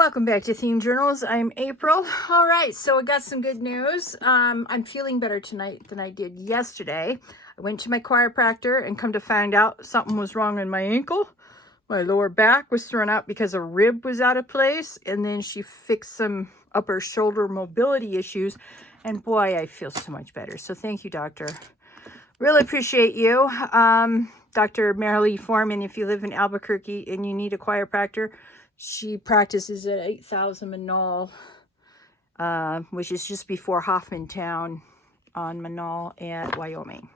Welcome back to Theme Journals. I'm April. All right, so I got some good news. I'm feeling better tonight than I did yesterday. I went to my chiropractor and come to find out something was wrong in my ankle. My lower back was thrown out because a rib was out of place, and then she fixed some upper shoulder mobility issues, and boy, I feel so much better. So thank you, doctor. Really appreciate you. Dr. Marilee Foreman, if you live in Albuquerque and you need a chiropractor, she practices at 8000 Manal, which is just before Hoffmantown on Manal at Wyoming.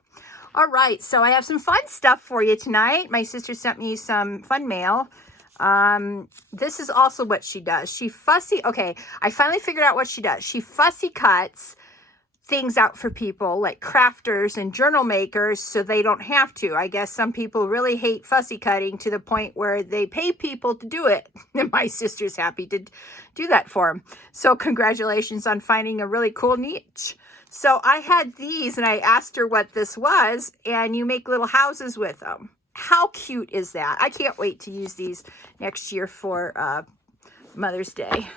All right, so I have some fun stuff for you tonight. My sister sent me some fun mail. This is also what she does. I finally figured out what she does. She fussy cuts things out for people like crafters and journal makers so they don't have to. I guess some people really hate fussy cutting to the point where they pay people to do it. And my sister's happy to do that for them. So congratulations on finding a really cool niche. So I had these and I asked her what this was, and you make little houses with them. How cute is that? I can't wait to use these next year for Mother's Day.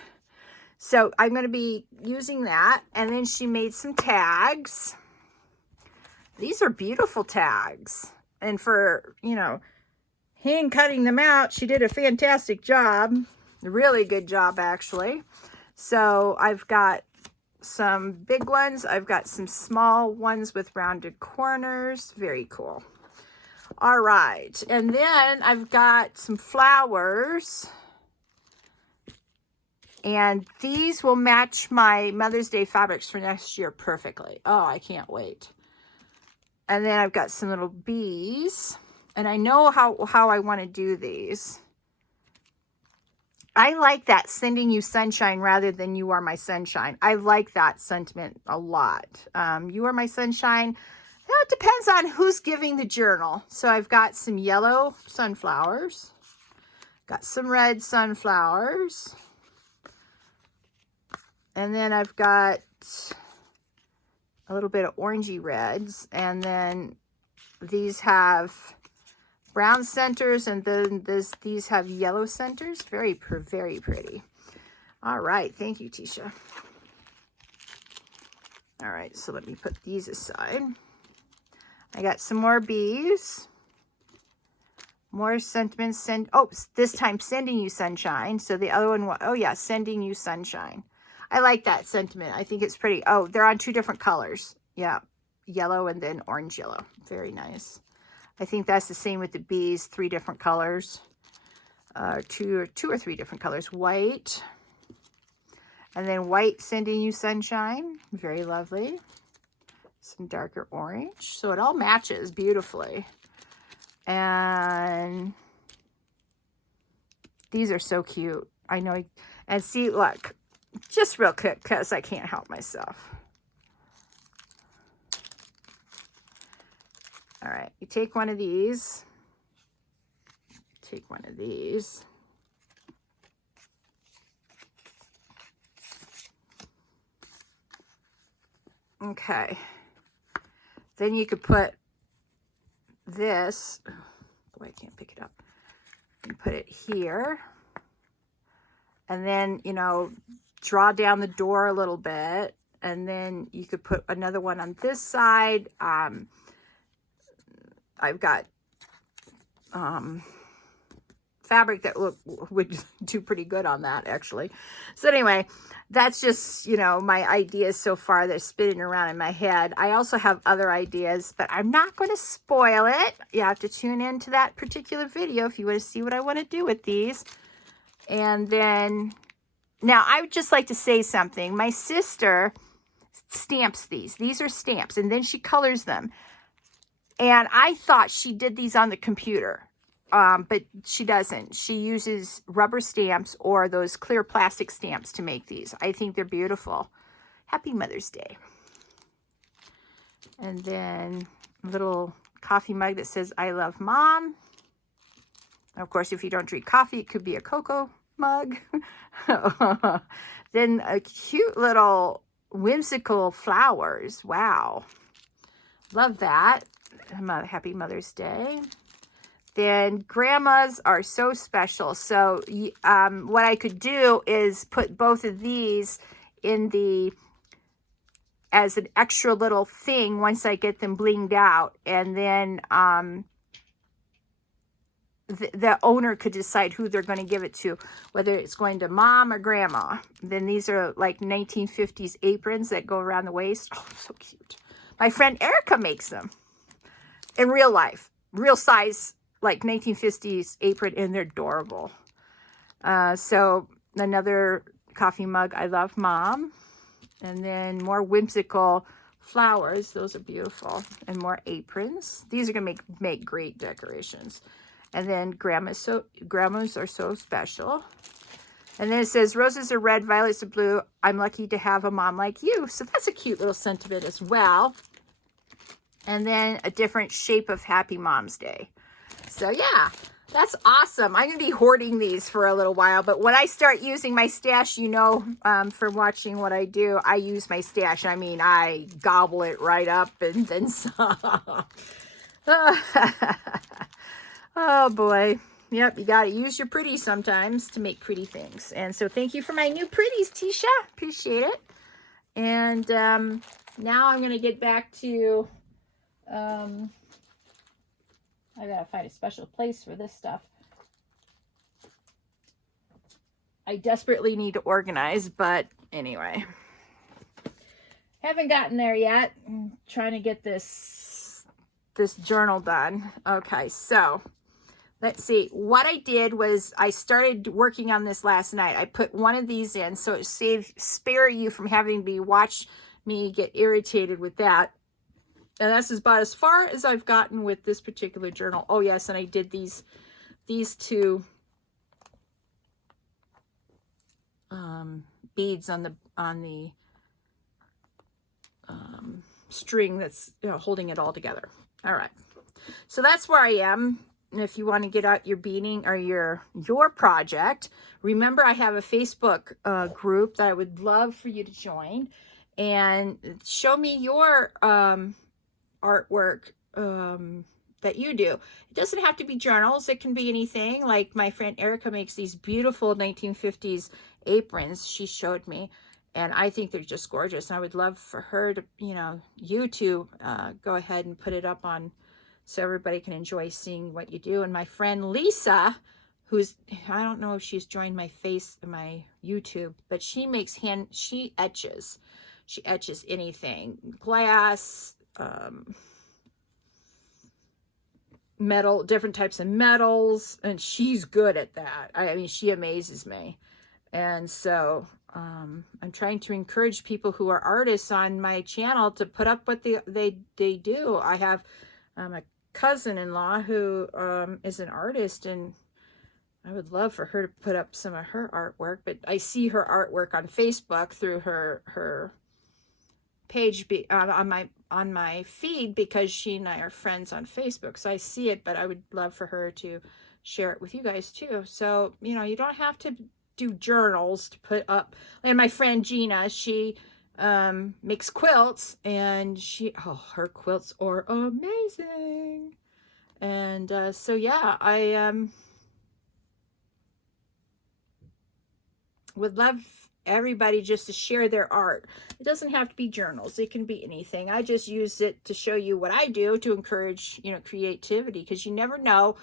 So I'm going to be using that. And then she made some tags. These are beautiful tags. And for, hand cutting them out, she did a fantastic job. A really good job, actually. So I've got some big ones. I've got some small ones with rounded corners. Very cool. All right. And then I've got some flowers. And these will match my Mother's Day fabrics for next year perfectly. Oh, I can't wait. And then I've got some little bees. And I know how I want to do these. I like that, sending you sunshine rather than you are my sunshine. I like that sentiment a lot. You are my sunshine. Well, it depends on who's giving the journal. So I've got some yellow sunflowers. Got some red sunflowers. And then I've got a little bit of orangey reds. And then these have brown centers, and then these have yellow centers. Very pretty. All right. Thank you, Tisha. All right. So let me put these aside. I got some more bees. More sentiments. This time sending you sunshine. So the other one, sending you sunshine. I like that sentiment. I think it's pretty. Oh, they're on two different colors. Yeah, yellow and then orange yellow. Very nice. I think that's the same with the bees. 3 different colors. Two or three different colors. White. And then white sending you sunshine. Very lovely. Some darker orange. So it all matches beautifully. And these are so cute. I know. And see, look. Just real quick, because I can't help myself. All right, you take one of these. Take one of these. Okay. Then you could put this. Oh, I can't pick it up. You put it here. And then, draw down the door a little bit, and then you could put another one on this side. I've got fabric that would do pretty good on that, actually. So anyway, that's just, my ideas so far. They're spinning around in my head. I also have other ideas, but I'm not going to spoil it. You have to tune into that particular video if you want to see what I want to do with these. And then, now I would just like to say something. My sister stamps these. These are stamps, and then she colors them. And I thought she did these on the computer, but she doesn't. She uses rubber stamps or those clear plastic stamps to make these. I think they're beautiful. Happy Mother's Day. And then a little coffee mug that says, I love Mom. Of course, if you don't drink coffee, it could be a cocoa mug. Then a cute little whimsical flowers. Wow. Love that. Happy Mother's Day. Then grandmas are so special. So what I could do is put both of these in the, as an extra little thing once I get them blinged out. And then the owner could decide who they're going to give it to, whether it's going to mom or grandma. Then these are like 1950s aprons that go around the waist. Oh, so cute. My friend Erica makes them in real life, real size, like 1950s apron, and they're adorable. So another coffee mug, I love mom. And then more whimsical flowers. Those are beautiful. And more aprons. These are going to make great decorations. And then grandmas are so special. And then it says, roses are red, violets are blue. I'm lucky to have a mom like you. So that's a cute little sentiment as well. And then a different shape of Happy Mom's Day. So yeah, that's awesome. I'm going to be hoarding these for a little while. But when I start using my stash, you know, for watching what I do, I use my stash. I mean, I gobble it right up and then some. Oh boy. Yep, you got to use your pretty sometimes to make pretty things. And so thank you for my new pretties, Tisha. Appreciate it. And now I'm going to get back to, I got to find a special place for this stuff. I desperately need to organize, but anyway. Haven't gotten there yet. I'm trying to get this journal done. Okay, so let's see. What I did was I started working on this last night. I put one of these in, so it spare you from having to watch me get irritated with that. And that's about as far as I've gotten with this particular journal. Oh yes, and I did these two beads on the string that's, you know, holding it all together. All right, so that's where I am. And if you want to get out your beading or your project, remember I have a Facebook group that I would love for you to join, and show me your artwork that you do. It doesn't have to be journals. It can be anything. Like my friend Erica makes these beautiful 1950s aprons she showed me, and I think they're just gorgeous. And I would love for her to, you know, you to go ahead and put it up on, so everybody can enjoy seeing what you do. And my friend Lisa, who's, I don't know if she's joined my YouTube, but she makes she etches anything, glass, metal, different types of metals, and she's good at that. I mean, she amazes me. And so I'm trying to encourage people who are artists on my channel to put up what they do. I have a cousin-in-law who is an artist, and I would love for her to put up some of her artwork, but I see her artwork on Facebook through her page on my feed, because she and I are friends on Facebook, so I see it. But I would love for her to share it with you guys too. So, you know, you don't have to do journals to put up. And my friend Gina, she makes quilts, and her quilts are amazing. And so yeah, I would love everybody just to share their art. It doesn't have to be journals. It can be anything. I just use it to show you what I do to encourage, you know, creativity, because you never know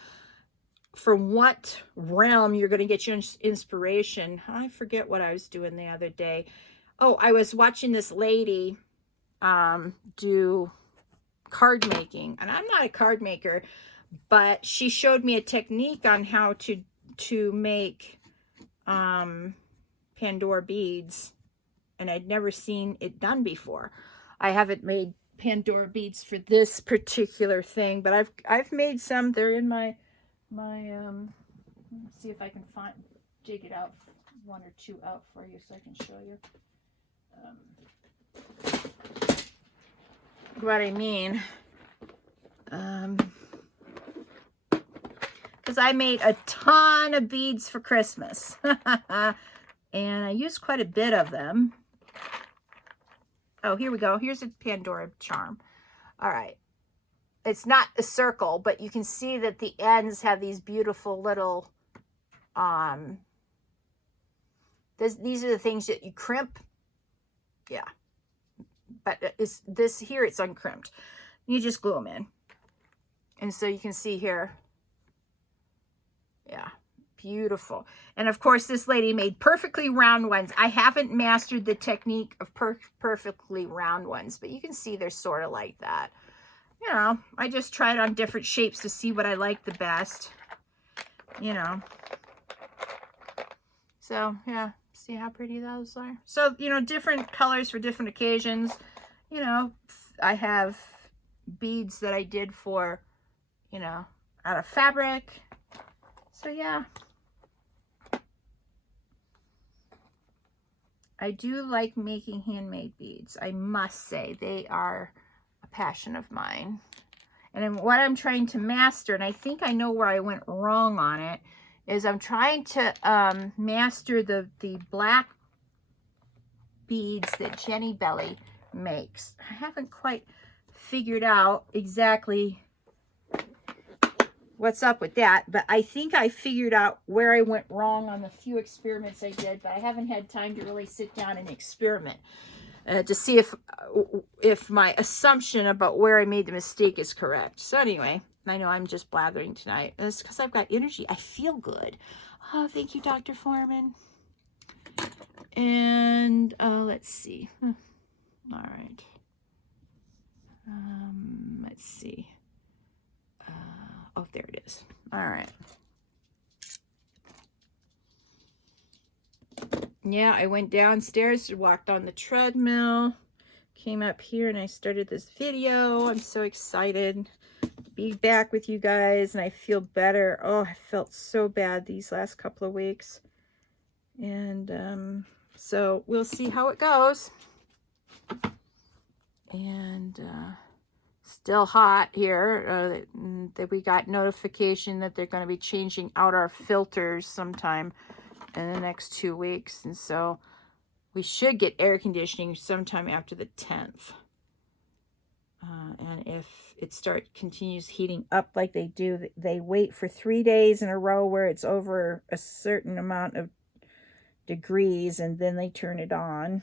from what realm you're going to get your inspiration. I forget what I was doing the other day. Oh, I was watching this lady do card making, and I'm not a card maker, but she showed me a technique on how to make Pandora beads, and I'd never seen it done before. I haven't made Pandora beads for this particular thing, but I've made some. They're in my let's see if I can dig it out, one or two out for you so I can show you what I mean. Because I made a ton of beads for Christmas. And I used quite a bit of them. Oh, here we go. Here's a Pandora charm. All right. it's not a circle, but you can see that the ends have these beautiful little, these are the things that you crimp. Yeah. But it's this here, it's uncrimped. You just glue them in. And so you can see here. Yeah. Beautiful. And of course, this lady made perfectly round ones. I haven't mastered the technique of perfectly round ones, but you can see they're sort of like that. You know, I just tried on different shapes to see what I like the best. You know. So, yeah. See how pretty those are? So, you know, different colors for different occasions. You know, I have beads that I did for, you know, out of fabric. So, yeah. I do like making handmade beads. I must say they are a passion of mine. And what I'm trying to master, and I think I know where I went wrong on it, is I'm trying to master the black beads that Jenny Belly makes. I haven't quite figured out exactly what's up with that, but I think I figured out where I went wrong on the few experiments I did, but I haven't had time to really sit down and experiment to see if my assumption about where I made the mistake is correct. So anyway, I know I'm just blathering tonight. It's because I've got energy. I feel good. Oh, thank you, Dr. Foreman. And let's see. All right. Let's see. Oh, there it is. All right. Yeah, I went downstairs, walked on the treadmill, came up here, and I started this video. I'm so excited to be back with you guys, and I feel better. Oh, I felt so bad these last couple of weeks. And so we'll see how it goes. And still hot here. That we got notification that they're going to be changing out our filters sometime in the next 2 weeks, and so we should get air conditioning sometime after the 10th. And if it continues heating up like they do, they wait for 3 days in a row where it's over a certain amount of degrees, and then they turn it on.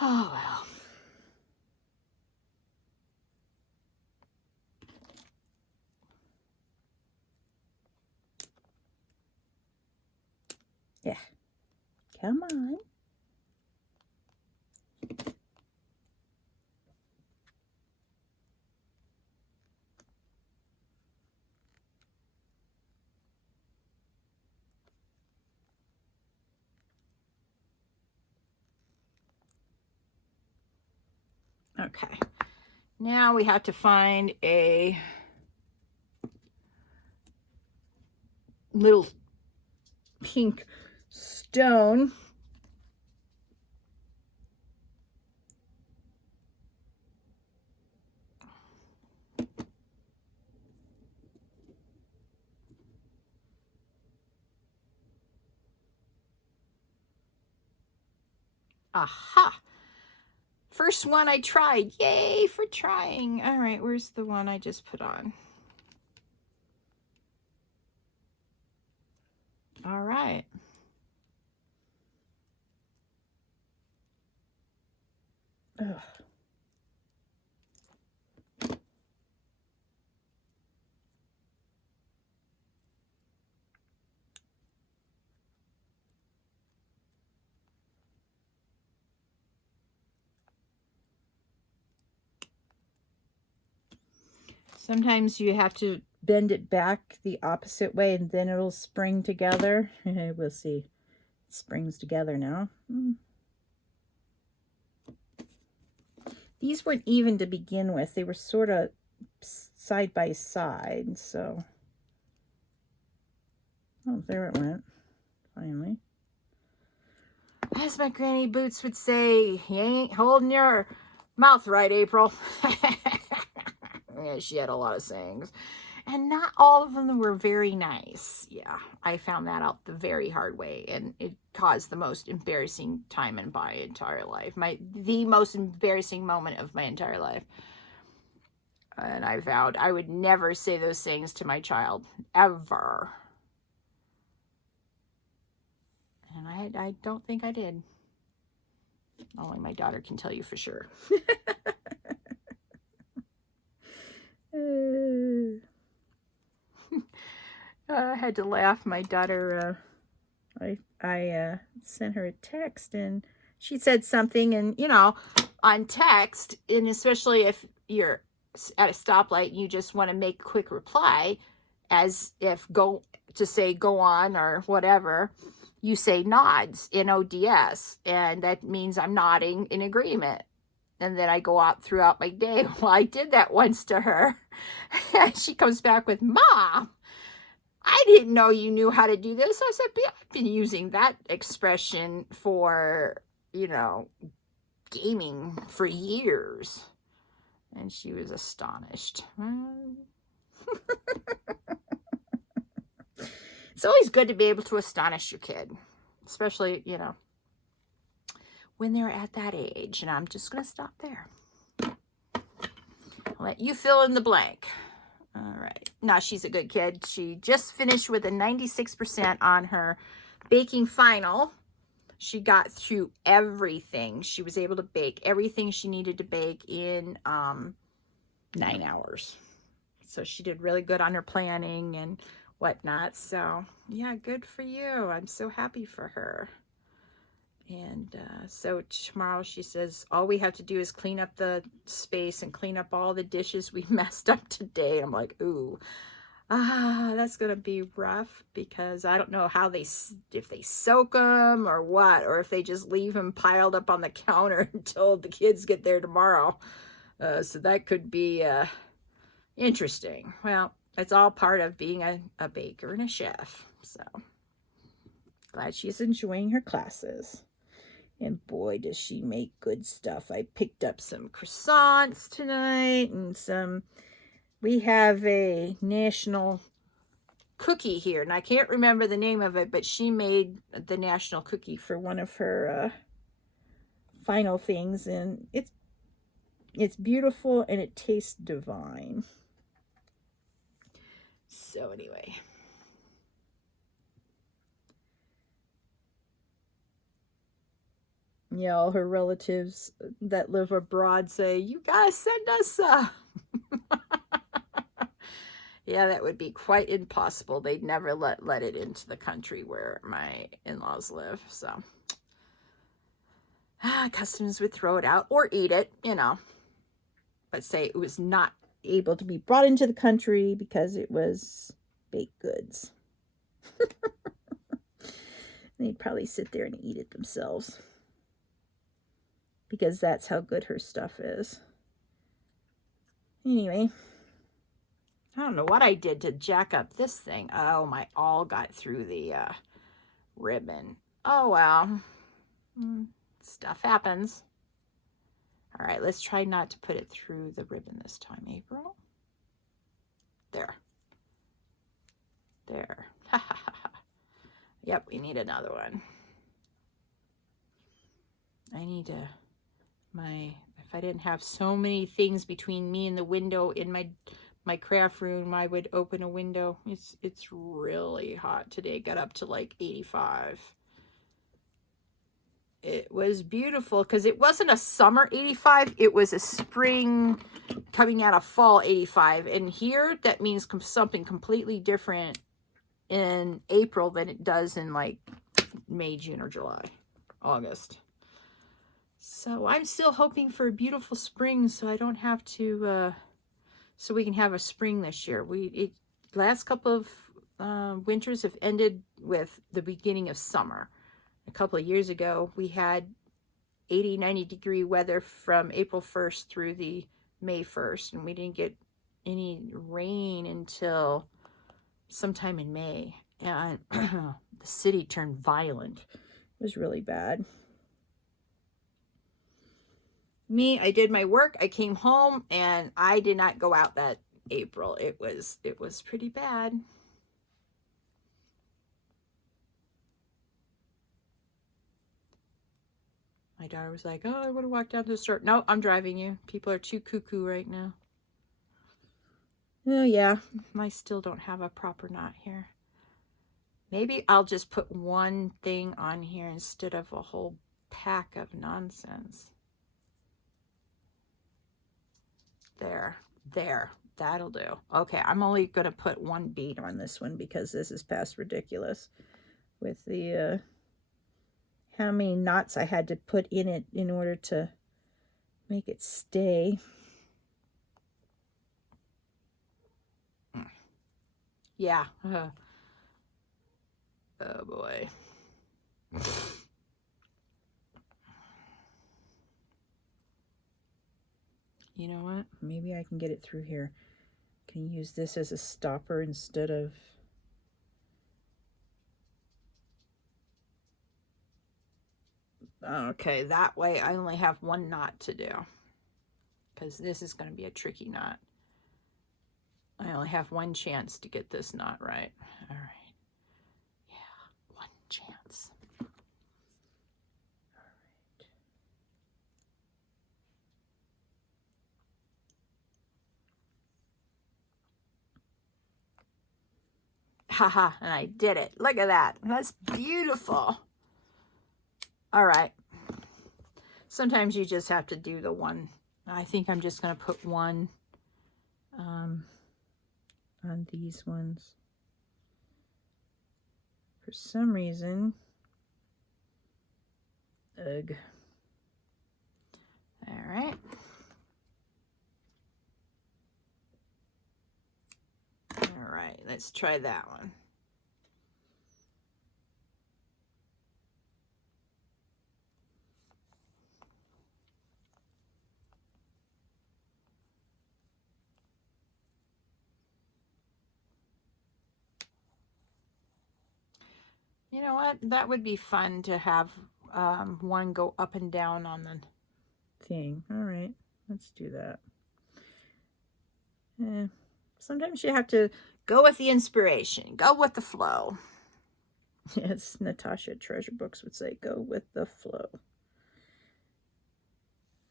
Oh well. Yeah. Come on. Okay. Now we have to find a little pink stone. Aha! First one I tried. Yay for trying. All right, where's the one I just put on? All right. Ugh. Sometimes you have to bend it back the opposite way and then it'll spring together. We'll see. It springs together now. These weren't even to begin with. They were sort of side by side, so. Oh, there it went. Finally. As my granny Boots would say, you ain't holding your mouth right, April. Yeah, she had a lot of sayings. And not all of them were very nice. Yeah, I found that out the very hard way. And it caused the most embarrassing time in my entire life. The most embarrassing moment of my entire life. And I vowed I would never say those things to my child, ever. And I don't think I did. Only my daughter can tell you for sure. I had to laugh. My daughter, I sent her a text and she said something, and you know, on text, and especially if you're at a stoplight and you just want to make a quick reply, as if go on or whatever, you say nods, N-O-D-S, and that means I'm nodding in agreement. And then I go out throughout my day. Well, I did that once to her. And she comes back with, Mom, I didn't know you knew how to do this. I said, I've been using that expression for, you know, gaming for years. And she was astonished. It's always good to be able to astonish your kid, especially, you know, when they're at that age. And I'm just going to stop there. I'll let you fill in the blank. All right. Now, she's a good kid. She just finished with a 96% on her baking final. She got through everything. She was able to bake everything she needed to bake in 9 hours. So she did really good on her planning and whatnot. So, yeah, good for you. I'm so happy for her. And so tomorrow she says, all we have to do is clean up the space and clean up all the dishes we messed up today. I'm like, ooh, that's going to be rough, because I don't know how if they soak them or what, or if they just leave them piled up on the counter until the kids get there tomorrow. So that could be interesting. Well, it's all part of being a baker and a chef. So glad she's enjoying her classes. And boy, does she make good stuff. I picked up some croissants tonight and we have a national cookie here. And I can't remember the name of it, but she made the national cookie for one of her final things. And it's beautiful and it tastes divine. So anyway. Yeah, all her relatives that live abroad say, you gotta send us yeah, that would be quite impossible. They'd never let it into the country where my in-laws live. So customs would throw it out or eat it, you know, but say it was not able to be brought into the country because it was baked goods. They'd probably sit there and eat it themselves, because that's how good her stuff is. Anyway, I don't know what I did to jack up this thing. Oh, my all got through the ribbon. Oh, well. Stuff happens. All right, let's try not to put it through the ribbon this time, April. There. There. Yep, we need another one. I need to... if I didn't have so many things between me and the window in my craft room, I would open a window. It's really hot today. Got up to like 85. It was beautiful because it wasn't a summer 85. It was a spring coming out of fall 85. And here, that means something completely different in April than it does in like May, June, or July, August. So I'm still hoping for a beautiful spring, so I don't have to, so we can have a spring this year. Last couple of winters have ended with the beginning of summer. A couple of years ago, we had 80, 90 degree weather from April 1st through the May 1st, and we didn't get any rain until sometime in May. And the city turned violent. It was really bad. Me, I did my work, I came home, and I did not go out that April. It was pretty bad. My daughter was like, oh, I want to walk down to the store. No, I'm driving you. People are too cuckoo right now. Oh yeah, I still don't have a proper knot here. Maybe I'll just put one thing on here instead of a whole pack of nonsense. There, that'll do. Okay, I'm only going to put one bead on this one because this is past ridiculous with the how many knots I had to put in it in order to make it stay. Yeah. Oh boy. You know what? Maybe I can get it through here. Can use this as a stopper instead of... Okay, that way I only have one knot to do, because this is going to be a tricky knot. I only have one chance to get this knot right. All right. Yeah, one chance. All right. Haha, and I did it. Look at that. That's beautiful. All right. Sometimes you just have to do the one. I think I'm just going to put one on these ones. For some reason. Ugh. All right. All right, let's try that one. You know what? That would be fun to have one go up and down on the thing. All right, let's do that. Sometimes you have to go with the inspiration, go with the flow. Yes, Natasha at Treasure Books would say, go with the flow.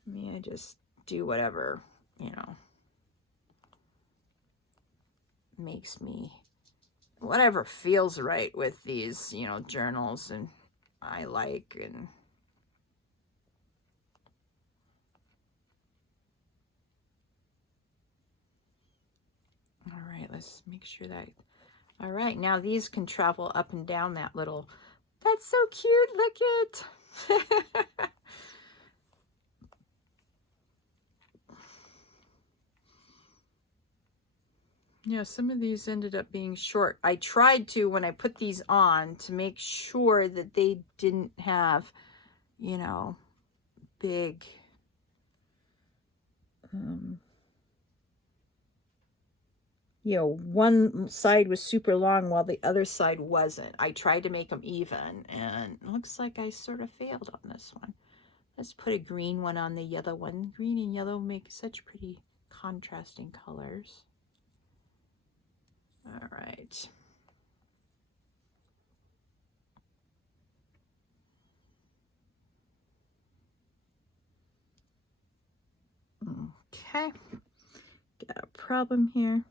I mean, I just do whatever, you know, makes me, whatever feels right with these, you know, journals, and I like, and all right, let's make sure that, all right, now these can travel up and down that little, that's so cute, look it. Yeah, some of these ended up being short. I tried to, when I put these on, to make sure that they didn't have, you know, big, you know, one side was super long while the other side wasn't. I tried to make them even, and it looks like I sort of failed on this one. Let's put a green one on the yellow one. Green and yellow make such pretty contrasting colors. All right. Okay. Got a problem here.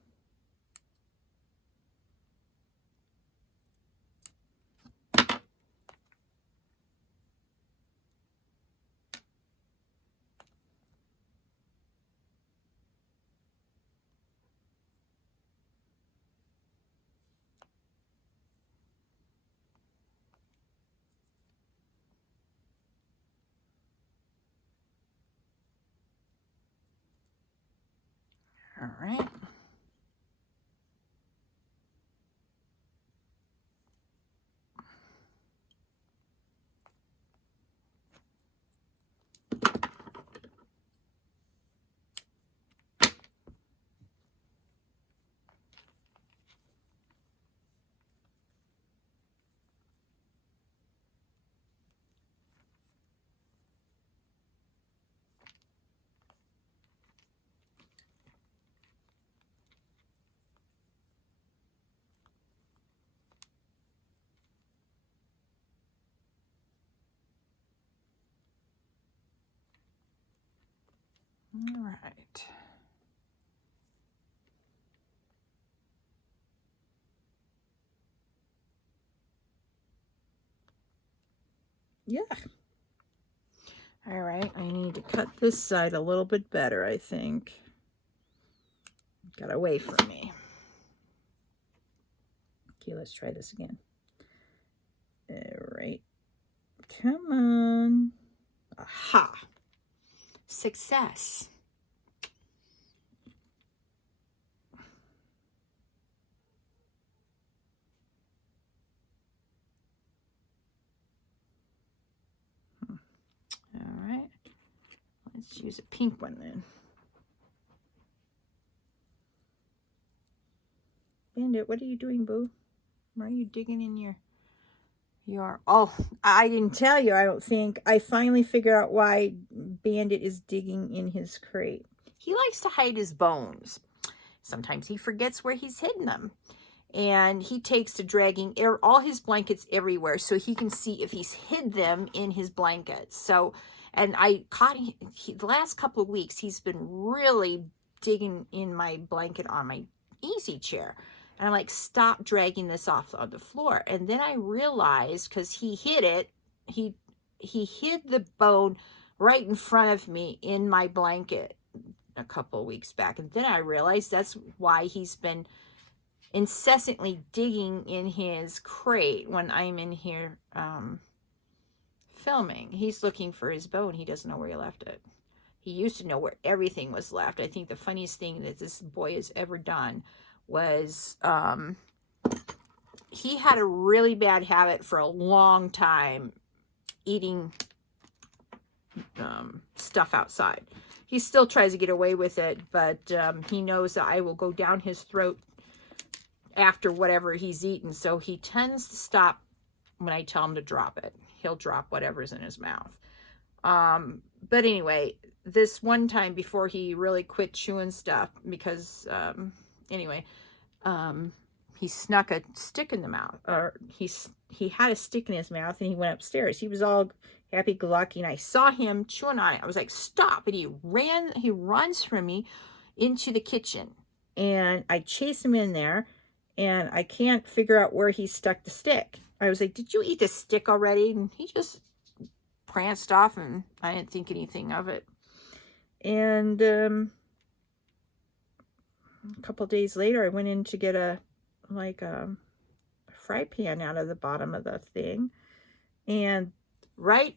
All right. All right. Yeah. All right, I need to cut this side a little bit better, I think. Got away from me. Okay, let's try this again. All right. Come on. Aha. Success. All right. Let's use a pink one then. Bandit, what are you doing, boo? Why are you digging in your... Oh, I didn't tell you, I don't think. I finally figured out why Bandit is digging in his crate. He likes to hide his bones. Sometimes he forgets where he's hidden them. And he takes to dragging all his blankets everywhere so he can see if he's hid them in his blankets. So, and I caught the last couple of weeks, he's been really digging in my blanket on my easy chair. And I'm like, stop dragging this off on the floor. And then I realized, because he hid it, he hid the bone right in front of me in my blanket a couple of weeks back. And then I realized that's why he's been incessantly digging in his crate when I'm in here filming. He's looking for his bone. He doesn't know where he left it. He used to know where everything was left. I think the funniest thing that this boy has ever done was he had a really bad habit for a long time eating stuff outside. He still tries to get away with it, but he knows that I will go down his throat after whatever he's eaten, so he tends to stop when I tell him to drop it. He'll drop whatever's in his mouth. But anyway, this one time before he really quit chewing stuff, because he snuck a stick in the mouth, or he had a stick in his mouth, and he went upstairs. He was all happy-go-lucky, and I saw him chewing on it. I was like, stop! And he runs from me into the kitchen, and I chase him in there, and I can't figure out where he stuck the stick. I was like, did you eat the stick already? And he just pranced off, and I didn't think anything of it. And a couple days later, I went in to get a fry pan out of the bottom of the thing. And right,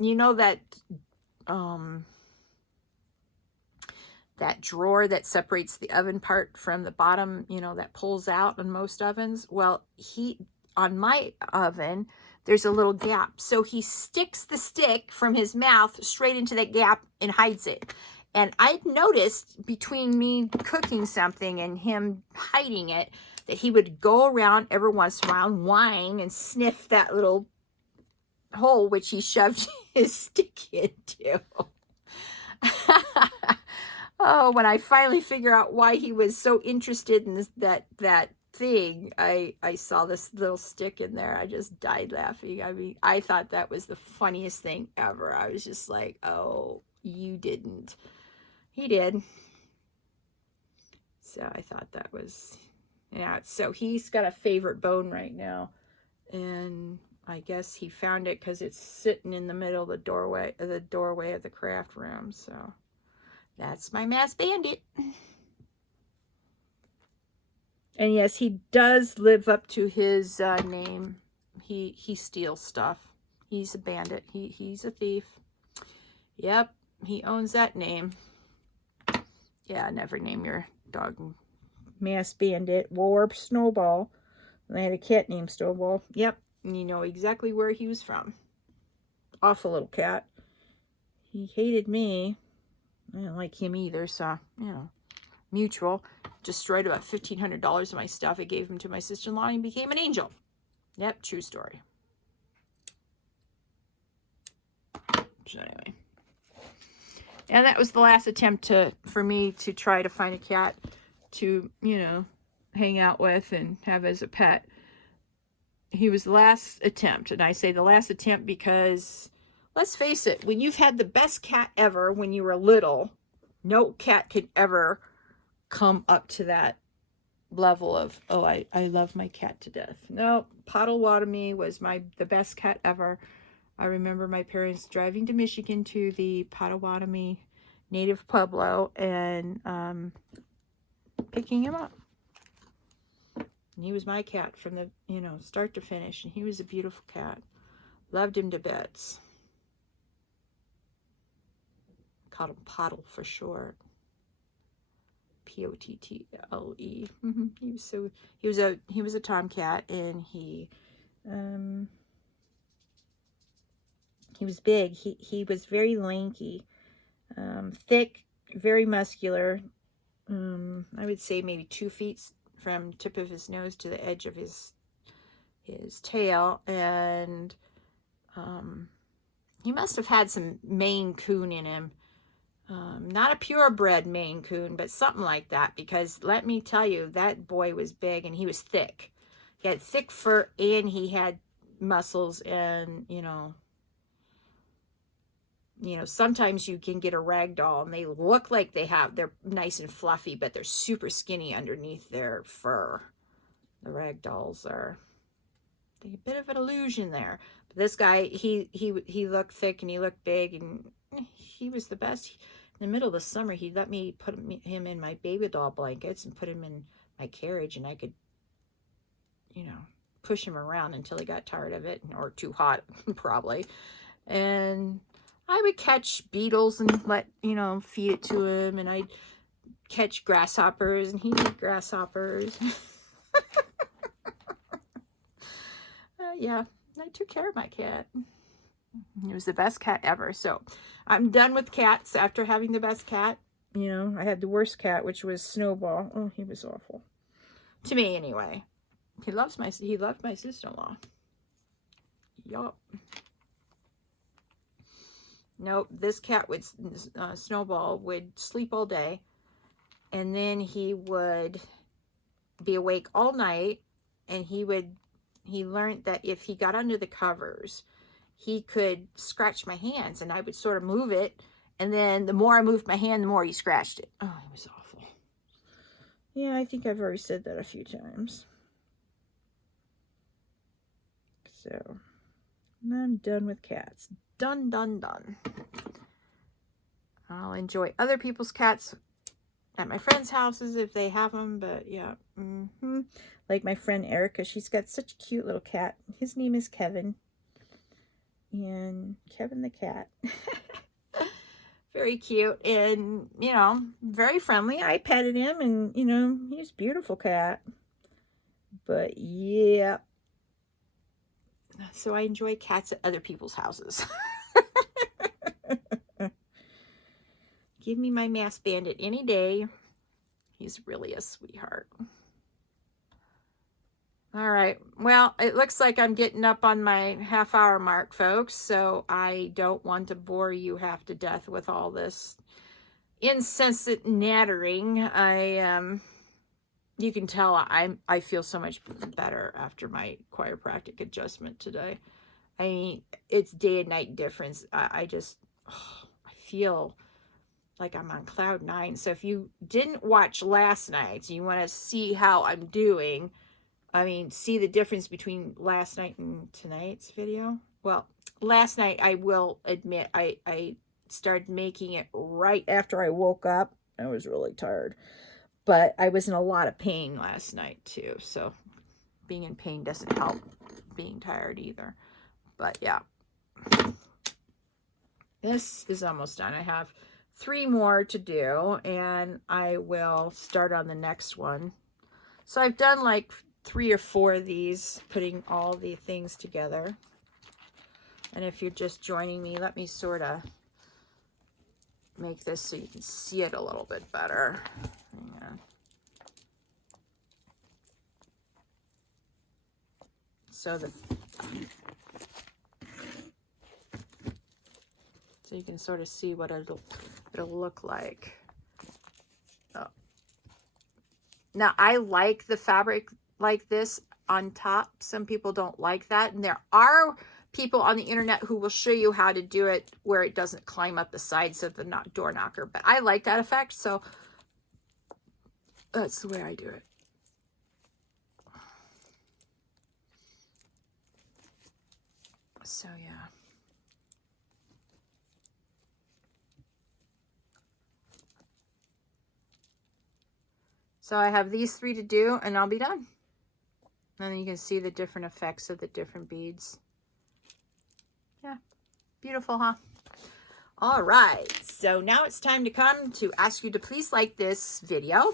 you know that that drawer that separates the oven part from the bottom, you know, that pulls out on most ovens? Well, on my oven, there's a little gap. So he sticks the stick from his mouth straight into that gap and hides it. And I'd noticed between me cooking something and him hiding it, that he would go around every once in a while, whine and sniff that little hole which he shoved his stick into. Oh, when I finally figure out why he was so interested in that thing, I saw this little stick in there. I just died laughing. I mean, I thought that was the funniest thing ever. I was just like, oh, you didn't. He did. So I thought that was, yeah. So he's got a favorite bone right now. And I guess he found it because it's sitting in the middle of the doorway of the craft room. So that's my masked bandit. And yes, he does live up to his name. He steals stuff. He's a bandit. He's a thief. Yep, he owns that name. Yeah, never name your dog Masked Bandit or Snowball. And I had a cat named Snowball. Yep, and you know exactly where he was from. Awful little cat. He hated me. I didn't like him either, so, you know, mutual. Destroyed about $1,500 of my stuff. I gave him to my sister-in-law and he became an angel. Yep, true story. So anyway. And that was the last attempt for me to try to find a cat to, you know, hang out with and have as a pet. He was the last attempt. And I say the last attempt because, let's face it, when you've had the best cat ever when you were little, no cat could ever come up to that level of, oh, I love my cat to death. No, Pottle Watomie was the best cat ever. I remember my parents driving to Michigan to the Potawatomi Native Pueblo and picking him up. And he was my cat from the, start to finish. And he was a beautiful cat. Loved him to bits. Called him Pottle for short. Pottle. He was a tomcat, and he was big. He was very lanky, thick, very muscular. I would say maybe 2 feet from tip of his nose to the edge of his tail, and he must have had some Maine Coon in him. Not a purebred Maine Coon, but something like that, because let me tell you, that boy was big and he was thick. He had thick fur and he had muscles, and sometimes you can get a rag doll and they look like they're nice and fluffy, but they're super skinny underneath their fur. The rag dolls are a bit of an illusion there. But this guy, he looked thick and he looked big, and he was the best. In the middle of the summer, he let me put him in my baby doll blankets and put him in my carriage, and I could, push him around until he got tired of it, or too hot, probably. And I would catch beetles and feed it to him, and I'd catch grasshoppers, and he'd eat grasshoppers. Yeah, I took care of my cat. He was the best cat ever. So I'm done with cats after having the best cat. I had the worst cat, which was Snowball. Oh, he was awful. To me, anyway. He loved my sister-in-law. Yup. Nope, this cat would, Snowball, would sleep all day. And then he would be awake all night. And he learned that if he got under the covers, he could scratch my hands, and I would sort of move it, and then the more I moved my hand, the more he scratched it. Oh, it was awful. Yeah, I think I've already said that a few times. So, I'm done with cats. Done, done, done. I'll enjoy other people's cats at my friends' houses if they have them, but yeah. Like my friend Erica, she's got such a cute little cat. His name is Kevin. And Kevin the cat. Very cute and, very friendly. I petted him, and, he's a beautiful cat. But, yeah. So I enjoy cats at other people's houses. Give me my Mass Bandit any day. He's really a sweetheart. All right. Well, it looks like I'm getting up on my half-hour mark, folks. So I don't want to bore you half to death with all this incessant nattering. You can tell I feel so much better after my chiropractic adjustment today. I mean, it's day and night difference. I feel like I'm on cloud 9. So if you didn't watch last night, you want to see how I'm doing. I mean, see the difference between last night and tonight's video. Well, last night, I will admit, I started making it right after I woke up. I was really tired. But I was in a lot of pain last night, too. So being in pain doesn't help being tired either. But, yeah. This is almost done. I have 3 more to do, and I will start on the next one. So I've done like 3 or 4 of these, putting all the things together. And if you're just joining me, let me sort of make this so you can see it a little bit better. Hang on. So you can sort of see what it'll look like. Oh. Now, I like the fabric like this on top. Some people don't like that, and there are people on the internet who will show you how to do it where it doesn't climb up the sides of the door knocker, but I like that effect, so that's the way I do it. So yeah, So I have these 3 to do and I'll be done. And then you can see the different effects of the different beads. Yeah, beautiful, huh? All right, so now it's time to come to ask you to please like this video.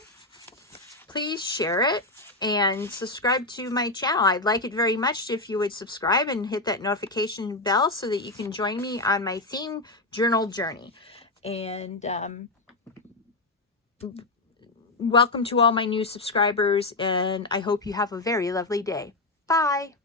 Please share it and subscribe to my channel. I'd like it very much if you would subscribe and hit that notification bell so that you can join me on my theme journal journey. And welcome to all my new subscribers, and I hope you have a very lovely day. Bye.